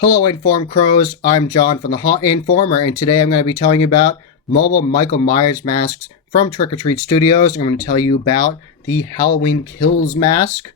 Hello, Informed Crows. I'm John from the Haunt Informer, and today I'm going to be telling you about mobile Michael Myers masks from Trick or Treat Studios. I'm going to tell you about the Halloween Kills mask,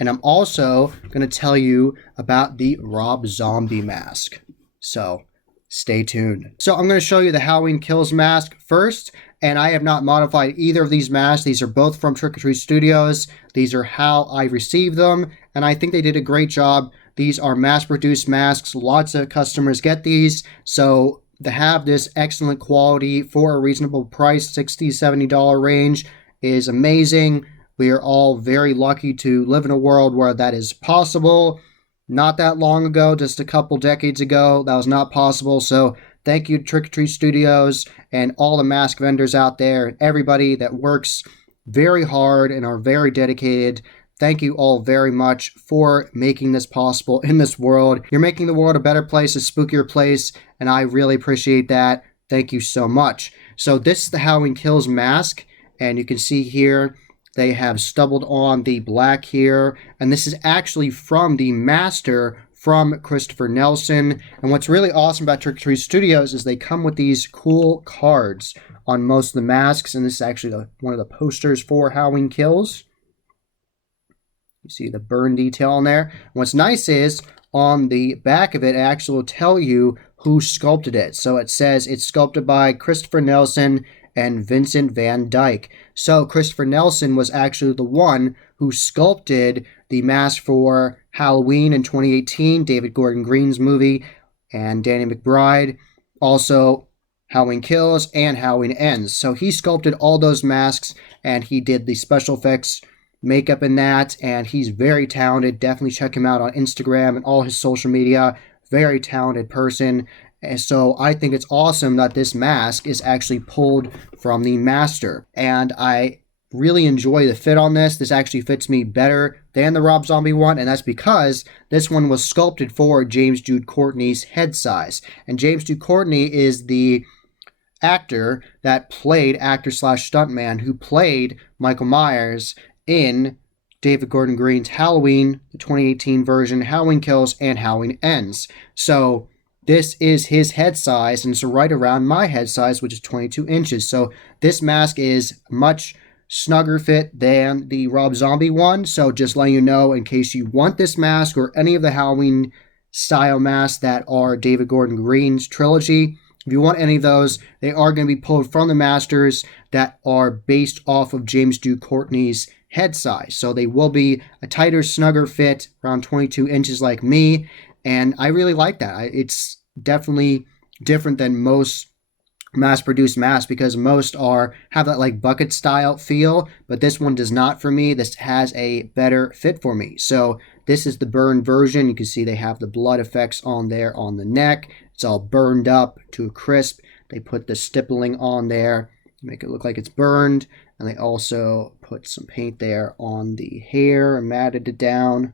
and I'm also going to tell you about the Rob Zombie mask. So, stay tuned. So, I'm going to show you the Halloween Kills mask first, and I have not modified either of these masks. These are both from Trick or Treat Studios. These are how I received them, and I think they did a great job. These are mass-produced masks. Lots of customers get these, so to have this excellent quality for a reasonable price, $60, $70 range, is amazing. We are all very lucky to live in a world where that is possible. Not that long ago, just a couple decades ago, that was not possible. So thank you to Trick or Treat Studios and all the mask vendors out there and everybody that works very hard and are very dedicated. Thank you all very much for making this possible in this world. You're making the world a better place, a spookier place, and I really appreciate that. Thank you so much. So this is the Halloween Kills mask, and you can see here they have stubbled on the black here, and this is actually from the master from Christopher Nelson. And what's really awesome about Trick or Treat Studios is they come with these cool cards on most of the masks, and this is actually one of the posters for Halloween Kills. You see the burn detail on there. And what's nice is on the back of it, it actually will tell you who sculpted it. So it says it's sculpted by Christopher Nelson and Vincent Van Dyke. So Christopher Nelson was actually the one who sculpted the mask for Halloween in 2018, David Gordon Green's movie, and Danny McBride. Also, Halloween Kills and Halloween Ends. So he sculpted all those masks, and he did the special effects makeup in that, and he's very talented. Definitely check him out on Instagram and all his social media. Very talented person. And so I think it's awesome that this mask is actually pulled from the master, and I really enjoy the fit on this. This actually fits me better than the Rob Zombie one, and that's because this one was sculpted for James Jude Courtney's head size. And James Jude Courtney is the actor that played actor/stuntman who played Michael Myers in David Gordon Green's Halloween, the 2018 version, Halloween Kills, and Halloween Ends. So this is his head size, and it's right around my head size, which is 22 inches. So this mask is much snugger fit than the Rob Zombie one. So just letting you know, in case you want this mask or any of the Halloween style masks that are David Gordon Green's trilogy, if you want any of those, they are going to be pulled from the masters that are based off of James Jude Courtney's head size. So they will be a tighter, snugger fit, around 22 inches like me. And I really like that. It's definitely different than most mass-produced masks, because most have that like bucket style feel, but this one does not for me. This has a better fit for me. So this is the burn version. You can see they have the blood effects on there on the neck. It's all burned up to a crisp. They put the stippling on there, make it look like it's burned. And they also put some paint there on the hair and matted it down.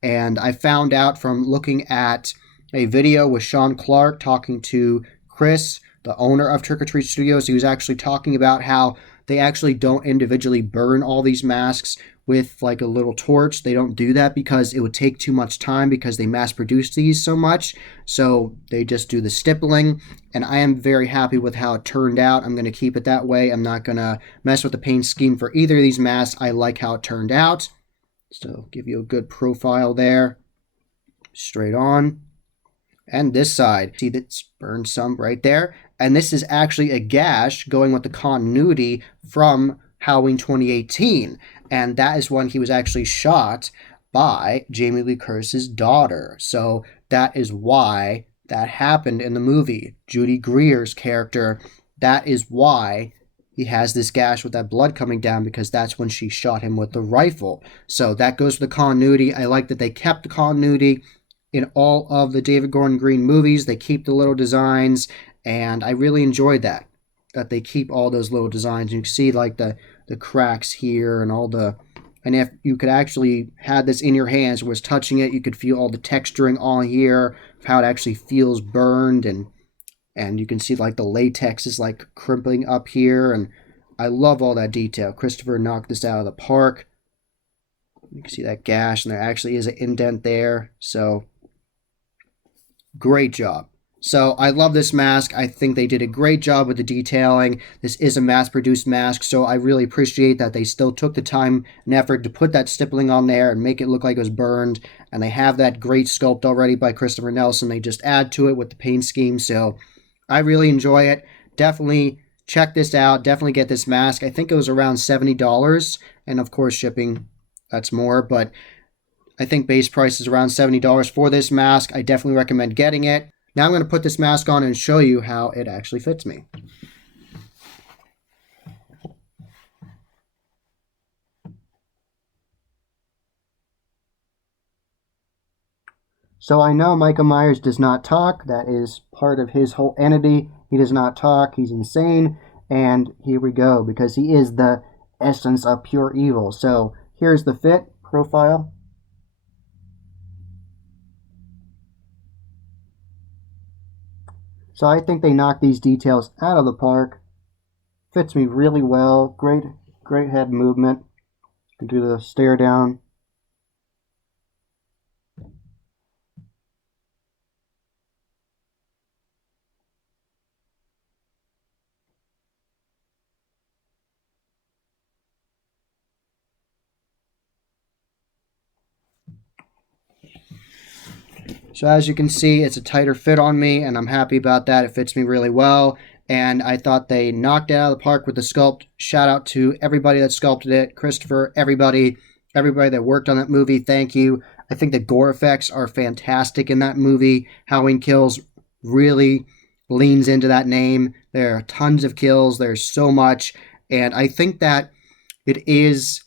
And I found out from looking at a video with Sean Clark talking to Chris, the owner of Trick or Treat Studios. He was actually talking about how they actually don't individually burn all these masks with like a little torch. They don't do that because it would take too much time, because they mass produce these so much. So they just do the stippling, and I am very happy with how it turned out. I'm going to keep it that way. I'm not going to mess with the paint scheme for either of these masks. I like how it turned out. So give you a good profile there. Straight on. And this side, see that's burned some right there. And this is actually a gash going with the continuity from Halloween 2018. And that is when he was actually shot by Jamie Lee Curtis's daughter. So that is why that happened in the movie. Judy Greer's character, that is why he has this gash with that blood coming down, because that's when she shot him with the rifle. So that goes with the continuity. I like that they kept the continuity in all of the David Gordon Green movies. They keep the little designs, and I really enjoyed that they keep all those little designs. You can see like the cracks here and all the, and if you could actually had this in your hands, was touching it, you could feel all the texturing on here, how it actually feels burned, and you can see like the latex is like crimping up here, and I love all that detail. Christopher knocked this out of the park. You can see that gash, and there actually is an indent there. So Great job. So I love this mask. I think they did a great job with the detailing. This is a mass-produced mask, so I really appreciate that they still took the time and effort to put that stippling on there and make it look like it was burned. And they have that great sculpt already by Christopher Nelson. They just add to it with the paint scheme. So I really enjoy it. Definitely check this out. Definitely get this mask. I think it was around $70. And of course, shipping, that's more. But I think base price is around $70 for this mask. I definitely recommend getting it. Now I'm going to put this mask on and show you how it actually fits me. So I know Michael Myers does not talk. That is part of his whole entity. He does not talk. He's insane. And here we go, because he is the essence of pure evil. So here's the fit profile. So I think they knocked these details out of the park. Fits me really well. Great head movement. Can do the stare down. So as you can see, it's a tighter fit on me, and I'm happy about that. It fits me really well, and I thought they knocked it out of the park with the sculpt. Shout out to everybody that sculpted it, Christopher, everybody that worked on that movie. Thank you. I think the gore effects are fantastic in that movie. Halloween Kills really leans into that name. There are tons of kills. There's so much, and I think that it is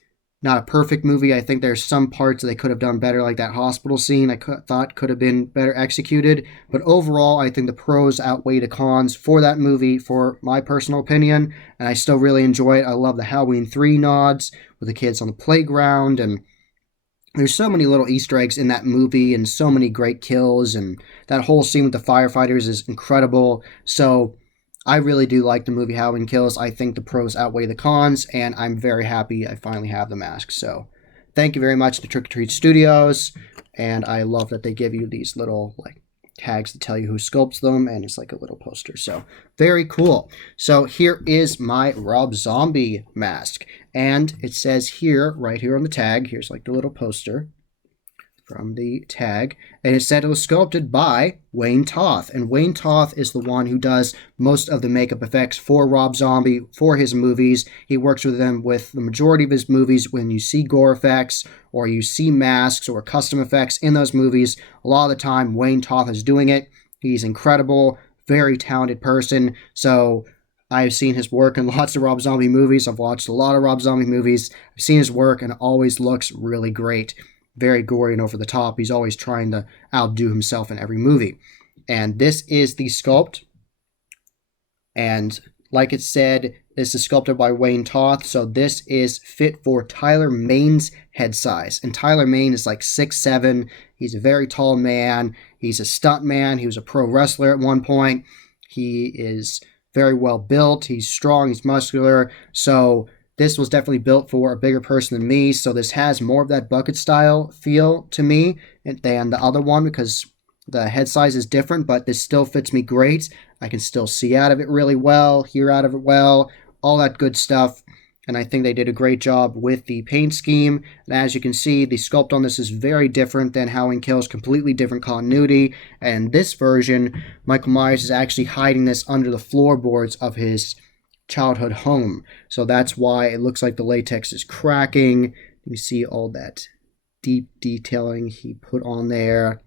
not a perfect movie. I think there's some parts that they could have done better, like that hospital scene thought could have been better executed. But overall, I think the pros outweigh the cons for that movie, for my personal opinion. And I still really enjoy it. I love the Halloween 3 nods with the kids on the playground. And there's so many little Easter eggs in that movie and so many great kills. And that whole scene with the firefighters is incredible. So I really do like the movie Halloween Kills. I think the pros outweigh the cons, and I'm very happy I finally have the mask. So thank you very much to Trick or Treat Studios, and I love that they give you these little tags to tell you who sculpts them, and it's like a little poster. So very cool. So here is my Rob Zombie mask, and it says here, right here on the tag, here's like the little poster from the tag, and it said it was sculpted by Wayne Toth. And Wayne Toth is the one who does most of the makeup effects for Rob Zombie for his movies. He works with them with the majority of his movies. When you see gore effects or you see masks or custom effects in those movies, a lot of the time Wayne Toth is doing it. He's incredible, very talented person. So I've seen his work in lots of Rob Zombie movies. I've watched a lot of Rob Zombie movies. I've seen his work, and it always looks really great. Very gory and over the top. He's always trying to outdo himself in every movie. And this is the sculpt. And like it said, this is sculpted by Wayne Toth. So this is fit for Tyler Mane's head size. And Tyler Mane is like 6'7". He's a very tall man. He's a stunt man. He was a pro wrestler at one point. He is very well built. He's strong. He's muscular. So this was definitely built for a bigger person than me, so this has more of that bucket style feel to me than the other one because the head size is different, but this still fits me great. I can still see out of it really well, hear out of it well, all that good stuff. And I think they did a great job with the paint scheme. And as you can see, the sculpt on this is very different than Halloween Kills, completely different continuity. And this version, Michael Myers is actually hiding this under the floorboards of his childhood home. So that's why it looks like the latex is cracking. You see all that deep detailing he put on there.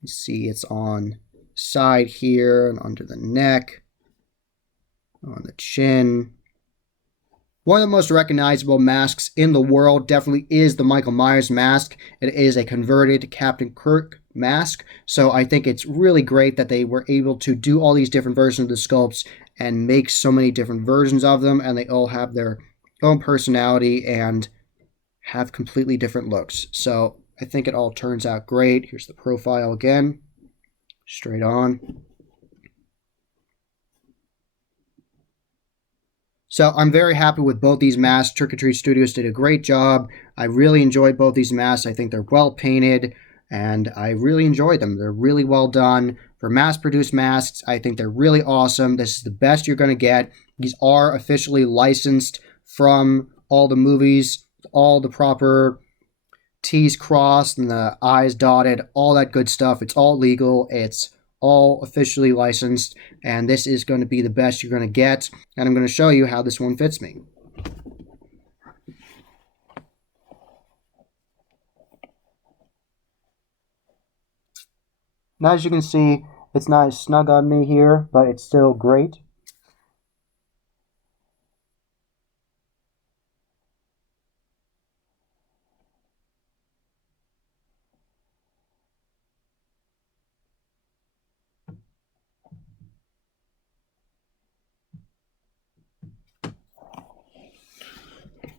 You see it's on side here and under the neck, on the chin. One of the most recognizable masks in the world definitely is the Michael Myers mask. It is a converted Captain Kirk mask. So I think it's really great that they were able to do all these different versions of the sculpts and make so many different versions of them, and they all have their own personality and have completely different looks. So I think it all turns out great. Here's the profile again, straight on. So I'm very happy with both these masks. Trick or Treat Studios did a great job. I really enjoyed both these masks. I think they're well painted, and I really enjoy them. They're really well done. For mass-produced masks, I think they're really awesome. This is the best you're going to get. These are officially licensed from all the movies, all the proper T's crossed and the I's dotted, all that good stuff. It's all legal. It's all officially licensed, and this is going to be the best you're going to get, and I'm going to show you how this one fits me. Now, as you can see, it's not as snug on me here, but it's still great.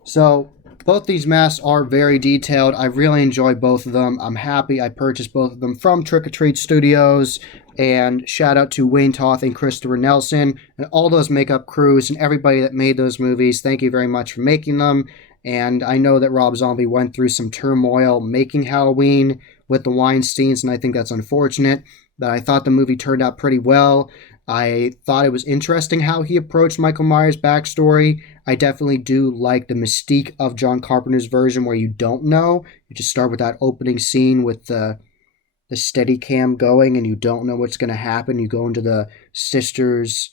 So both these masks are very detailed. I really enjoy both of them. I'm happy I purchased both of them from Trick or Treat Studios. And shout out to Wayne Toth and Christopher Nelson and all those makeup crews and everybody that made those movies. Thank you very much for making them. And I know that Rob Zombie went through some turmoil making Halloween with the Weinsteins, and I think that's unfortunate. But I thought the movie turned out pretty well. I thought it was interesting how he approached Michael Myers' backstory. I definitely do like the mystique of John Carpenter's version where you don't know. You just start with that opening scene with the steady cam going and you don't know what's going to happen. You go into the sister's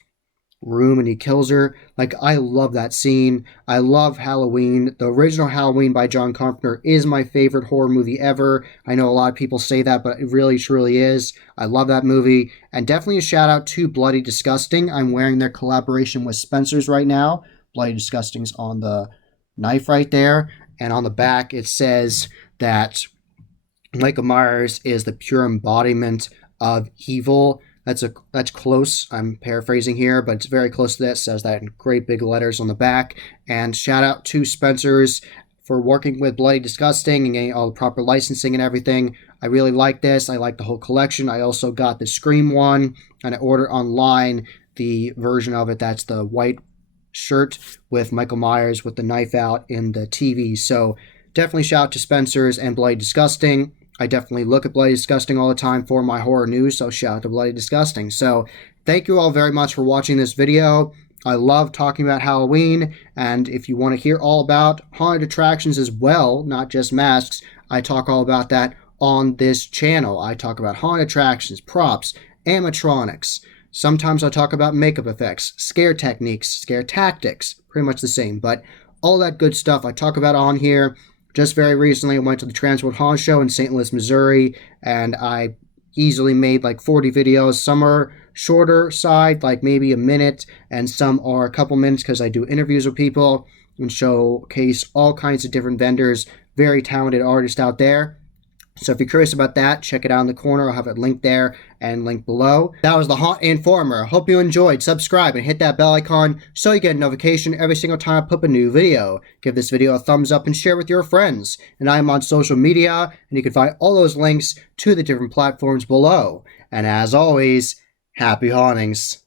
room and he kills her. Like, I love that scene. I love Halloween. The original Halloween by John Carpenter is my favorite horror movie ever. I know a lot of people say that, but it really truly is. I love that movie. And definitely a shout out to Bloody Disgusting. I'm wearing their collaboration with Spencer's right now. Bloody Disgusting's on the knife right there, and on the back it says that Michael Myers is the pure embodiment of evil. That's close. I'm paraphrasing here, but it's very close to that. It says that in great big letters on the back. And shout out to Spencer's for working with Bloody Disgusting and getting all the proper licensing and everything. I really like this. I like the whole collection. I also got the Scream one, and I ordered online the version of it that's the white shirt with Michael Myers with the knife out in the TV. So definitely shout out to Spencer's and Bloody Disgusting. I definitely look at Bloody Disgusting all the time for my horror news, so shout out to Bloody Disgusting. So thank you all very much for watching this video. I love talking about Halloween, and if you want to hear all about haunted attractions as well, not just masks, I talk all about that on this channel. I talk about haunted attractions, props, animatronics. Sometimes I'll talk about makeup effects, scare techniques, scare tactics, pretty much the same, but all that good stuff I talk about on here. Just very recently, I went to the Transworld Haunt Show in St. Louis, Missouri, and I easily made like 40 videos. Some are shorter side, like maybe a minute, and some are a couple minutes because I do interviews with people and showcase all kinds of different vendors, very talented artists out there. So if you're curious about that, check it out in the corner. I'll have it linked there and linked below. That was the Haunt Informer. Hope you enjoyed. Subscribe and hit that bell icon so you get a notification every single time I put up a new video. Give this video a thumbs up and share with your friends. And I'm on social media, and you can find all those links to the different platforms below. And as always, happy hauntings.